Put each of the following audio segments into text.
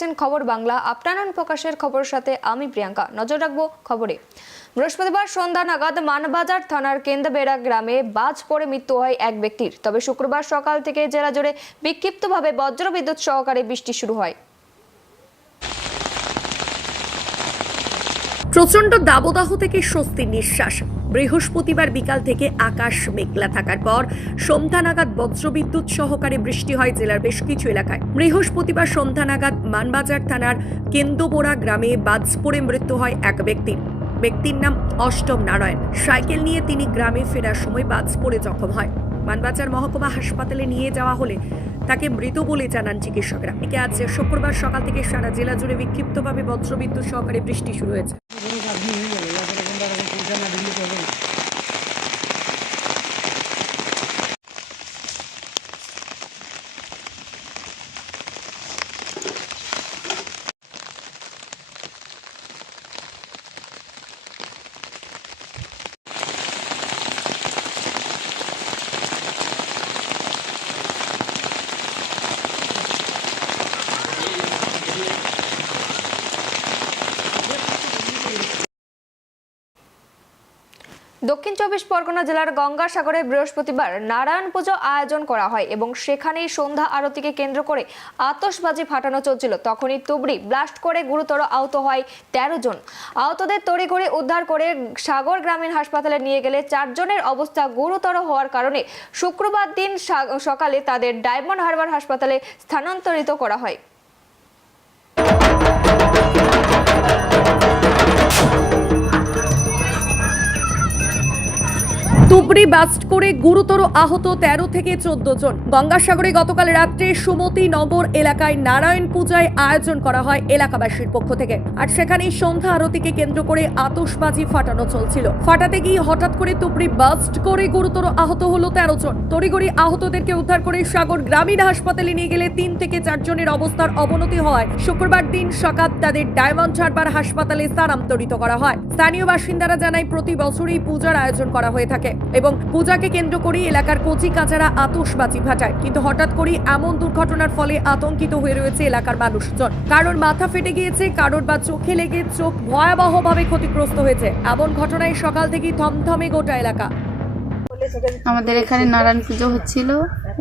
দেখছেন খবর বাংলা। আপনার প্রকাশের খবরের সাথে আমি প্রিয়াঙ্কা। নজর রাখবো খবরে। বৃহস্পতিবার সন্ধ্যা নাগাদ মানবাজার থানার কেন্দ্রবেড়া গ্রামে বাজ পড়ে মৃত্যু হয় এক ব্যক্তির। তবে শুক্রবার সকাল থেকে জেলা জুড়ে বিক্ষিপ্তভাবে বজ্রবিদ্যুৎ সহকারে বৃষ্টি শুরু হয়। প্রচন্ড দাবদাহ থেকে স্বস্তির নিঃশ্বাস। বৃহস্পতিবার বিকাল থেকে আকাশ মেঘলা থাকার পর সন্ধ্যা নাগাদ বজ্রবিদ্যুৎ সহকারে বৃষ্টি হয় জেলার বেশ কিছু এলাকায়। বৃহস্পতিবার সন্ধ্যা নাগাদ মানবাজার থানার কেন্দ্রবোড়া গ্রামে বাজ পড়ে মৃত্যু হয় এক ব্যক্তির নাম অষ্টম নারায়ণ। সাইকেল নিয়ে তিনি গ্রামে ফেরার সময় বাজ পড়ে জখম হয়। মানবাজার মহকুমা হাসপাতালে নিয়ে যাওয়া হলে তাকে মৃত বলে জানান চিকিৎসকরা। একে আজ শুক্রবার সকাল থেকে সারা জেলা জুড়ে বিক্ষিপ্তভাবে বজ্রবিদ্যুৎ সহকারে বৃষ্টি শুরু হয়েছে। দক্ষিণ চব্বিশ পরগনা জেলার গঙ্গাসাগরে বৃহস্পতিবার নারায়ণ পুজো আয়োজন করা হয় এবং সেখানেই সন্ধ্যা আরতিকে কেন্দ্র করে আতশবাজি ফাটানো চলছিল। তখনই তুবড়ি ব্লাস্ট করে গুরুতর আহত হয় 13 জন। আহতদের তড়িঘড়ি উদ্ধার করে সাগর গ্রামীণ হাসপাতালে নিয়ে গেলে 4 জনের অবস্থা গুরুতর হওয়ার কারণে শুক্রবার দিন সকালে তাদের ডায়মন্ড হারবার হাসপাতালে স্থানান্তরিত করা হয়। তুবড়ি ব্লাস্ট করে গুরুতর আহত 13 থেকে 14 জন। গঙ্গাসাগরে গতকাল রাত্রে সুমতি নগর এলাকায় নারায়ণ পূজায় আয়োজন করা হয় এলাকাবাসীর পক্ষ থেকে। আর সেখানেই সন্ধ্যা আরতিকে কেন্দ্র করে আতশবাজি ফাটানো চলছিল। ফাটাতে গিয়ে হঠাৎ করে তুবড়ি ব্লাস্ট করে গুরুতর আহত হলো 13 জন। তড়িঘড়ি আহতদেরকে উদ্ধার করে সাগর গ্রামীণ হাসপাতালে নিয়ে গেলে 3 থেকে 4 জনের অবস্থার অবনতি হওয়ায় শুক্রবার দিন সকাল তাদের ডায়মন্ড হারবার হাসপাতালে স্থানান্তরিত করা হয়। স্থানীয় বাসিন্দারা জানায় প্রতি বছরই পূজার আয়োজন করা হয়ে থাকে এবং পূজাকে কেন্দ্র করে এলাকার কচি কাচারা আতশবাজি ফাটায়। কিন্তু হঠাৎ করে এমন দুর্ঘটনার ফলে আতঙ্কিত হয়ে রয়েছে এলাকার মানুষজন। কারোর মাথা ফেটে গিয়েছে, কারোর বা চোখে লেগে চোখ ভয়াবহভাবে ক্ষতিগ্রস্ত হয়েছে। এমন ঘটনায় সকাল থেকেই থমথমে গোটা এলাকা। আমাদের এখানে নারায়ণ পুজো হচ্ছিল,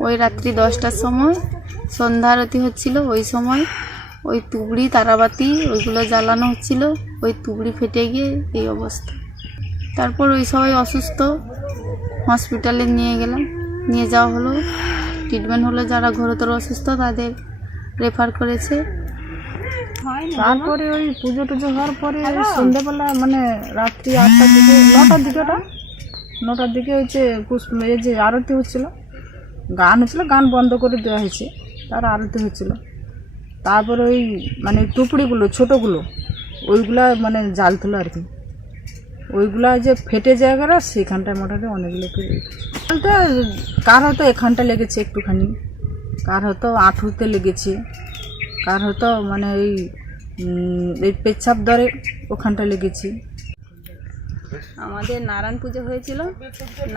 ওই রাত্রি 10টার সময় সন্ধ্যা আরতি হচ্ছিল। ওই সময় ওই তুবড়ি তারাবাতি ওইগুলো জ্বালানো হচ্ছিল, ওই তুবড়ি ফেটে গিয়ে এই অবস্থা। তারপর ওই সবাই অসুস্থ, হসপিটালে নিয়ে যাওয়া হলো, ট্রিটমেন্ট হলো। যারা ঘোরতর অসুস্থ তাদের রেফার করেছে। তারপরে ওই পুজো টুজো হওয়ার পরে সন্ধ্যাবেলা মানে রাত্রি 8টার দিকে 9টার দিকে হচ্ছে এই যে আরতি হচ্ছিল, গান হচ্ছিল, গান বন্ধ করে দেওয়া হয়েছে, তার আরতি হচ্ছিল। তারপরে ওই মানে টুপড়িগুলো ছোটোগুলো ওইগুলা মানে জ্বালছিল আর কি, ওইগুলা যে ফেটে জায়গাটা সেখানটায় মোটামুটি অনেকগুলো বলতে কার হয়তো এখানটা লেগেছে একটুখানি, কার হয়তো আঁঠুতে লেগেছে, কার হয়তো মানে এই পেচ্ছাপ ধরে ওখানটা লেগেছে। আমাদের নারায়ণ পুজো হয়েছিল,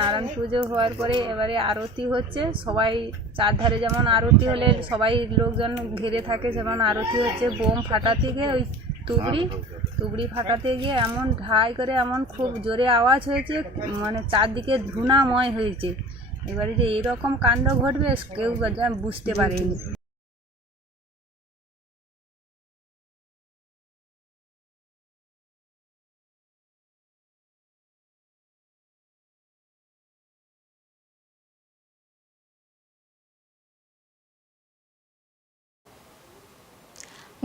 নারায়ণ পুজো হওয়ার পরে এবারে আরতি হচ্ছে। সবাই চারধারে যেমন আরতি হলে সবাই লোকজন ঘিরে থাকে, যেমন আরতি হচ্ছে। বোম ফাটাতে গিয়ে ওই তুবড়ি ফাটাতে গিয়ে এমন ঢাই করে এমন খুব জোরে আওয়াজ হয়েছে, মানে চারদিকে ধুনাময় হয়েছে। এবারে যে এরকম কাণ্ড ঘটবে কেউ বুঝতে পারেনি।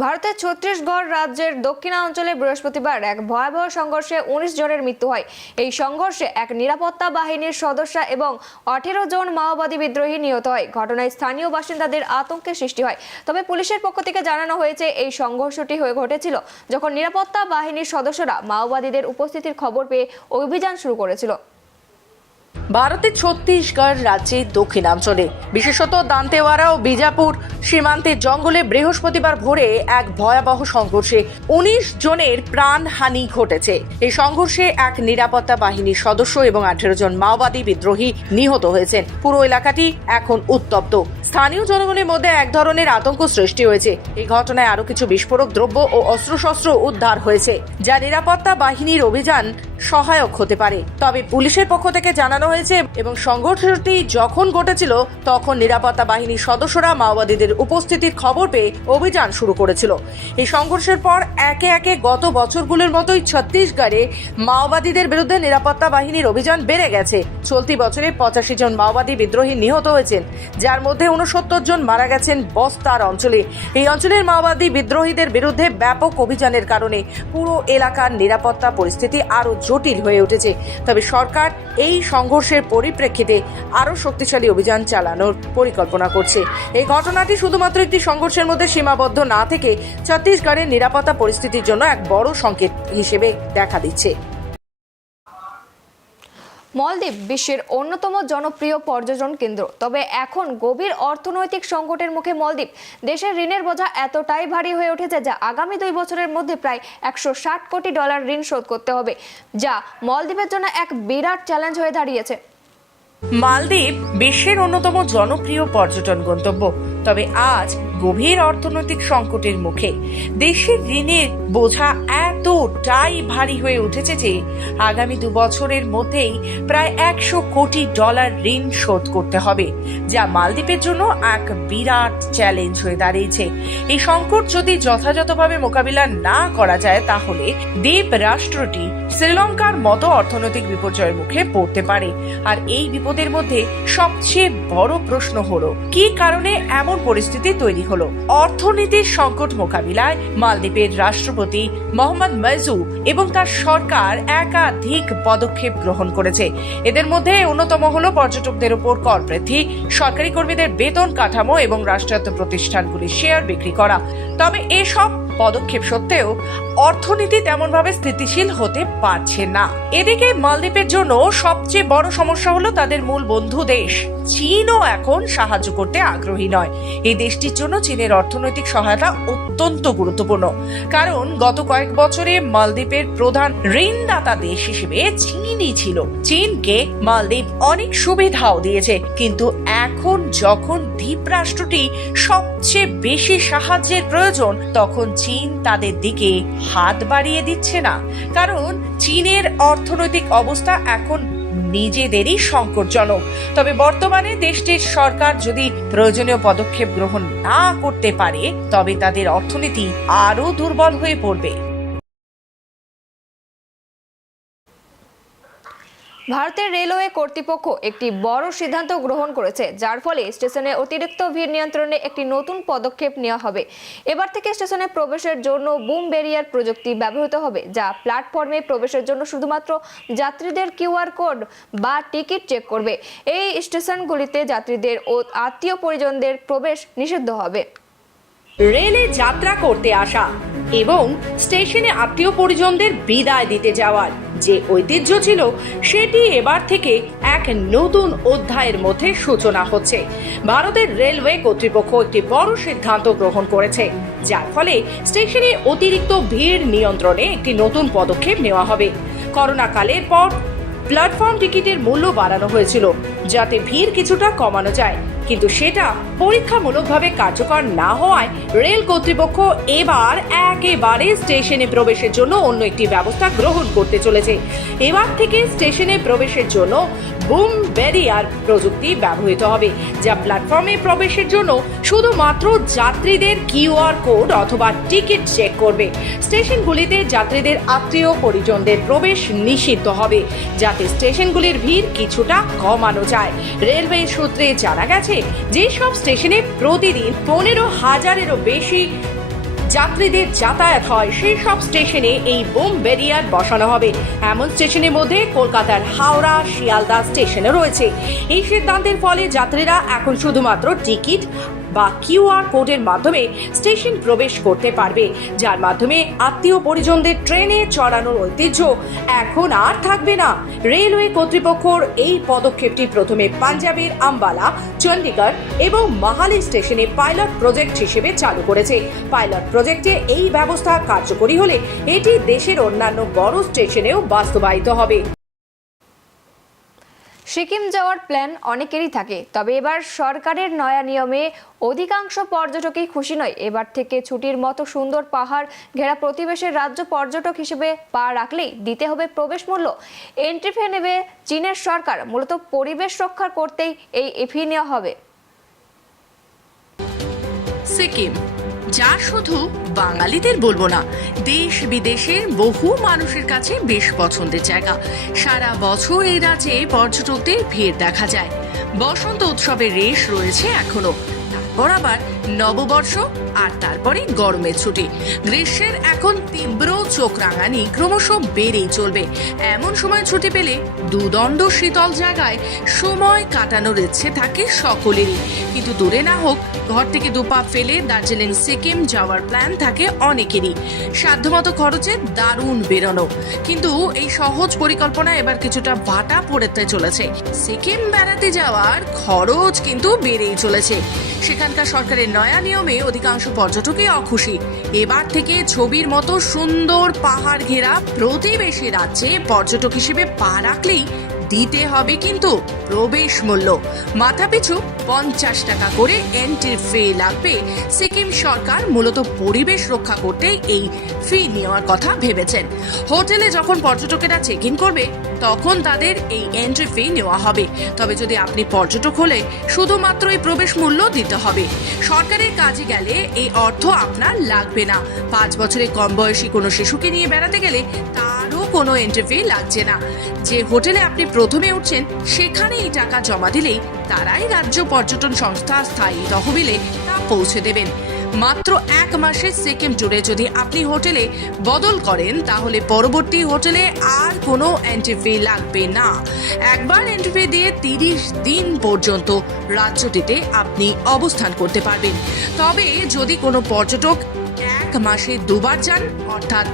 ভারতের ছত্তিশগড় রাজ্যের দক্ষিণাঞ্চলে বৃহস্পতিবার এক ভয়াবহ সংঘর্ষে 19 জনের মৃত্যু হয়। এই সংঘর্ষে এক নিরাপত্তা বাহিনীর সদস্য এবং 18 জন মাওবাদী বিদ্রোহী নিহত হয়। ঘটনায় স্থানীয় বাসিন্দাদের আতঙ্কের সৃষ্টি হয়। তবে পুলিশের পক্ষ থেকে জানানো হয়েছে এই সংঘর্ষটি ঘটেছিল যখন নিরাপত্তা বাহিনীর সদস্যরা মাওবাদীদের উপস্থিতির খবর পেয়ে অভিযান শুরু করেছিল। ভারতের ছত্তিশগড় রাজ্যের দক্ষিণাঞ্চলে বিশেষত দান্তেওয়াড়া ও বিজাপুর সীমান্তের জঙ্গলে বৃহস্পতিবার ভোরে এক ভয়াবহ সংঘর্ষে ১৯ জনের প্রাণহানি ঘটেছে। এই সংঘর্ষে এক নিরাপত্তা বাহিনীর সদস্য এবং ১৮ জন মাওবাদী বিদ্রোহী নিহত হয়েছেন। পুরো এলাকাটি এখন উত্তপ্ত। স্থানীয় জনগণের মধ্যে এক ধরনের আতঙ্ক সৃষ্টি হয়েছে। এই ঘটনায় আরো কিছু বিস্ফোরক দ্রব্য ও অস্ত্রশস্ত্র উদ্ধার হয়েছে, যা নিরাপত্তা বাহিনীর অভিযান সহায়ক হতে পারে। তবে পুলিশের পক্ষ থেকে জানানো হয়েছে এবং সংঘর্ষটি যখন ঘটেছিল তখন নিরাপত্তা বাহিনীর সদস্যরা মাওবাদীদের উপস্থিতির খবর পেয়ে অভিযান শুরু করেছিল। এই সংঘর্ষের পর একে একে গত বছরগুলোর মতোই ছত্তিশগড়ে মাওবাদীদের বিরুদ্ধে নিরাপত্তা বাহিনীর অভিযান বেড়ে গেছে। চলতি বছরে ৮৫ জন মাওবাদী বিদ্রোহী নিহত হয়েছেন, যার মধ্যে ৬৯ জন মারা গেছেন বস্তার অঞ্চলে। এই অঞ্চলের মাওবাদী বিদ্রোহীদের বিরুদ্ধে ব্যাপক অভিযানের কারণে পুরো এলাকার নিরাপত্তা পরিস্থিতি আরো জটিল হয়ে উঠেছে। তবে সরকার এই সংঘর্ষের পরিপ্রেক্ষিতে আরো শক্তিশালী অভিযান চালানোর পরিকল্পনা করছে। এই ঘটনাটি শুধুমাত্র একটি সংঘর্ষের মধ্যে সীমাবদ্ধ না থেকে ছত্তিশগড়ের নিরাপত্তা পরিস্থিতির জন্য এক বড় সংকেত হিসেবে দেখা দিচ্ছে। মলদ্বীপ বিশ্বের অন্যতম জনপ্রিয় পর্যটন কেন্দ্র। তবে এখন গভীর অর্থনৈতিক সংকটের মুখে মলদ্বীপ। দেশের ঋণের বোঝা এতটাই ভারী হয়ে উঠেছে যা আগামী ২ বছরের মধ্যে প্রায় $১৬০ কোটি ঋণ শোধ করতে হবে, যা মলদ্বীপের জন্য এক বিরাট চ্যালেঞ্জ হয়ে দাঁড়িয়েছে। মালদ্বীপ বিশ্বের অন্যতম জনপ্রিয় পর্যটন গন্তব্য। তবে আজ গভীর অর্থনৈতিক সংকটের মুখে দেশের ঋণের বোঝা এতটাই ভারী হয়ে উঠেছে যে আগামী ২ বছরের মধ্যেই প্রায় $১০০ কোটি ঋণ শোধ করতে হবে, যা মালদ্বীপের জন্য এক বিরাট চ্যালেঞ্জ হয়ে দাঁড়িয়েছে। এই সংকট যদি যথাযথভাবে মোকাবিলা না করা যায় তাহলে দ্বীপ রাষ্ট্রটি শ্রীলঙ্কার মতো অর্থনৈতিক বিপর্যয়ের মুখে পড়তে পারে। আর এই বিপদের মধ্যে সবচেয়ে বড় প্রশ্ন হলো কি কারণে এমন পরিস্থিতি তৈরি হলো। অর্থনীতির সংকট মোকাবিলায় মালদ্বীপের রাষ্ট্রপতি মোহাম্মদ মজু এবং তার সরকার একাধিক পদক্ষেপ গ্রহণ করেছে। এদের মধ্যে অন্যতম হলো পর্যটকদের উপর কর বৃদ্ধি, সরকারি কর্মীদের বেতন কাঠামো এবং রাষ্ট্রায়ত্ত প্রতিষ্ঠানগুলির শেয়ার বিক্রি করা। তবে এসব পদক্ষেপ সত্ত্বেও অর্থনীতি তেমনভাবে স্থিতিশীল হতে পারছে না। এদিকে মালদ্বীপের জন্য সবচেয়ে বড় সমস্যা হলো তাদের মূল বন্ধু দেশ চীনও এখন সাহায্য করতে আগ্রহী নয়। এই দেশটির জন্য চীনের অর্থনৈতিক সহায়তা অত্যন্ত গুরুত্বপূর্ণ, কারণ গত কয়েক বছরে মালদ্বীপের প্রধান ঋণদাতা দেশ হিসেবে চীনই ছিল। চীনকে মালদ্বীপ অনেক সুবিধাও দিয়েছে, কিন্তু এখন যখন দ্বীপ রাষ্ট্রটি সবচেয়ে বেশি সাহায্যের প্রয়োজন তখন চীন তাদের দিকে হাত বাড়িয়ে দিচ্ছে না, কারণ চীনের অর্থনৈতিক অবস্থা এখন নিজেদেরই সংকটজনক। তবে বর্তমানে দেশটির সরকার যদি প্রয়োজনীয় পদক্ষেপ গ্রহণ না করতে পারে তবে তাদের অর্থনীতি আরো দুর্বল হয়ে পড়বে। ভারতের রেলওয়ে কর্তৃপক্ষ একটি বড় সিদ্ধান্ত গ্রহণ করেছে, যার ফলে স্টেশনে অতিরিক্ত ভিড় নিয়ন্ত্রণে একটি নতুন পদক্ষেপ নেওয়া হবে। এবার থেকে স্টেশনে প্রবেশের জন্য বুম ব্যারিয়ার প্রযুক্তি ব্যবহৃত হবে, যা প্ল্যাটফর্মে প্রবেশের জন্য শুধুমাত্র যাত্রীদের কিউআর কোড বা টিকিট চেক করবে। এই স্টেশনগুলিতে যাত্রীদের ও আত্মীয় পরিজনদের প্রবেশ নিষিদ্ধ হবে। রেলে যাত্রা করতে আসা এবং স্টেশনে আত্মীয় পরিজনদের বিদায় দিতে যাওয়ার যে ঐতিহ্য ছিল সেটি এবার থেকে এক নতুন অধ্যায়ের মধ্যে সূচনা হচ্ছে। ভারতের রেলওয়ে কর্তৃপক্ষ একটি বড় সিদ্ধান্ত গ্রহণ করেছে, যার ফলে স্টেশনে অতিরিক্ত ভিড় নিয়ন্ত্রণে একটি নতুন পদক্ষেপ নেওয়া হবে। করোনা কালের পর প্ল্যাটফর্ম টিকিটের মূল্য বাড়ানো হয়েছিল যাতে ভিড় কিছুটা কমানো যায়, কিন্তু সেটা পরীক্ষামূলকভাবে কার্যকর না হওয়ায় রেল কর্তৃপক্ষ এবার একেবারে স্টেশনে প্রবেশের জন্য অন্য একটি ব্যবস্থা গ্রহণ করতে চলেছে। এবার থেকে স্টেশনে প্রবেশের জন্য বুম ব্যারিয়ার প্রযুক্তি ব্যবহৃত হবে, যা প্ল্যাটফর্মে প্রবেশের জন্য শুধুমাত্র যাত্রীদের কিউআর কোড অথবা টিকিট চেক করবে। স্টেশনগুলিতে যাত্রীদের আত্মীয় পরিজনদের প্রবেশ নিষিদ্ধ হবে, যাতে স্টেশনগুলির ভিড় কিছুটা কমানো যায়। রেলওয়ে সূত্রে জানা গেছে যেসব স্টেশনে প্রতিদিন 15,000-এরও বেশি যাত্রীদের যাতায়াত হয় সেই সব স্টেশনে এই বুম ব্যারিয়ার বসানো হবে। এমন স্টেশনের মধ্যে কলকাতার হাওড়া, শিয়ালদা স্টেশনও রয়েছে। এই সিদ্ধান্তের ফলে যাত্রীরা এখন শুধুমাত্র টিকিট বা কিউআর কোডের মাধ্যমে স্টেশন প্রবেশ করতে পারবে, যার মাধ্যমে আত্মীয় পরিজনদের ট্রেনে চড়ানোর ঐতিহ্য এখন আর থাকবে না। রেলওয়ে কর্তৃপক্ষর এই পদক্ষেপটি প্রথমে পাঞ্জাবের আম্বালা, চণ্ডীগড় এবং মাহালি স্টেশনে পাইলট প্রজেক্ট হিসেবে চালু করেছে। পাইলট প্রজেক্টে এই ব্যবস্থা কার্যকরী হলে এটি দেশের অন্যান্য বড় স্টেশনেও বাস্তবায়িত হবে। সিকিম যাওয়ার প্ল্যান অনেকেরই থাকে, তবে এবার সরকারের নয়া নিয়মে অধিকাংশ পর্যটকই খুশি নয়। এবার থেকে ছুটির মতো সুন্দর পাহাড় ঘেরা প্রতিবেশের রাজ্য পর্যটক হিসেবে পা রাখলেই দিতে হবে প্রবেশ মূল্য। এন্ট্রি ফি নেবে চীনের সরকার। মূলত পরিবেশ রক্ষা করতেই এই ফি নেওয়া হবে। সিকিম, যা শুধু বাঙালিদের বলবো না, দেশ বিদেশের বহু মানুষের কাছে বেশ পছন্দের জায়গা। সারা বছর এই রাজ্যে পর্যটকদের ভিড় দেখা যায়। বসন্ত উৎসবের রেশ রয়েছে এখনো, তারপর আবার নববর্ষ, আর তারপরে গরমের ছুটি। গ্রীষ্মের এখন তীব্র চোখ রাঙানি ক্রমশ বেড়েই চলবে। এমন সময় ছুটি পেলে দুদণ্ড শীতল জায়গায় সময় কাটানোর ইচ্ছে থাকে সকলেরই। কিন্তু দূরে না হোক, ঘর থেকে দুপা ফেলে দার্জিলিং সিকিম যাওয়ার প্ল্যান থাকে অনেকেরই। সাধ্যমতো খরচে দারুণ বেরোনো, কিন্তু এই সহজ পরিকল্পনা এবার কিছুটা ভাটা পড়তে চলেছে। সিকিম বেড়াতে যাওয়ার খরচ কিন্তু বেড়েই চলেছে। সেখানকার সরকারের নয়া নিয়মে অধিকাংশ পর্যটকই অখুশি। এবার থেকে ছবির মতো সুন্দর পাহাড় ঘেরা প্রতিবেশী রাজ্যে পর্যটক হিসেবে পা রাখলেই দিতে হবে কিন্তু প্রবেশ মূল্য। মাথাপিছু 50 টাকা করে এন্ট্রি ফি লাগবে। সিকিম সরকার মূলত পরিবেশ রক্ষা করতে এই ফি নেওয়ার কথা ভেবেছেন। হোটেলে যখন পর্যটকেরা চেক ইন করবে তখন তাদের এই এন্ট্রি ফি নেওয়া হবে। তবে যদি আপনি পর্যটক হলে শুধুমাত্র এই প্রবেশ মূল্য দিতে হবে। সরকারের কাজে গেলে এই অর্থ আপনার লাগবে না। 5 বছরের কম বয়সী কোনো শিশুকে নিয়ে বেড়াতে গেলে তারও কোনো এন্ট্রি ফি লাগছে না। যে হোটেলে আপনি প্রথমে উঠছেন সেখানে এই টাকা জমা দিলেই তারাই রাজ্য পর্যটন সংস্থা স্থায়ী তহবিলে তা পৌঁছে দেবেন। মাত্র 1 মাসের সিকিম ট্যুরে যদি আপনি হোটেলে বদল করেন তাহলে পরবর্তী হোটেলে আর কোনো এন্ট্রি ফি লাগবে না। একবার এন্ট্রি ফি দিয়ে 30 দিন পর্যন্ত রাজ্যটিতে আপনি অবস্থান করতে পারবেন। তবে যদি কোনো পর্যটক 1 মাসে 2 বার যান, অর্থাৎ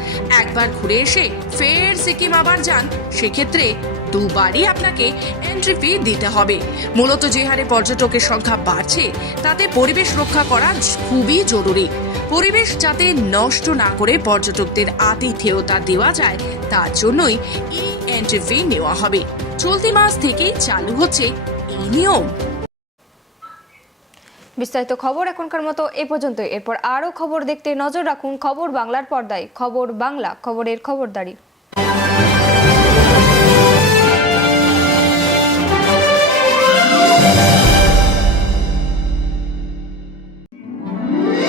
একবার ঘুরে এসে ফের সিকিম আবার যান, সেক্ষেত্রে 2 বারই আপনাকে এন্ট্রি ফি দিতে হবে। মূলত যে হারে পর্যটকের সংখ্যা বাড়ছে তাতে পরিবেশ রক্ষা করা খুবই জরুরি। পরিবেশ যাতে নষ্ট না করে পর্যটকদের আতিথেয়তা দেওয়া যায় তার জন্যই এই এন্ট্রি ফি নেওয়া হবে। চলতি মাস থেকেই চালু হচ্ছে এই নিয়ম। বিস্তারিত খবর এখনকার মতো এ পর্যন্তই। এরপর আরও খবর দেখতে নজর রাখুন খবর বাংলার পর্দায়। খবর বাংলা, খবরের খবরদারি।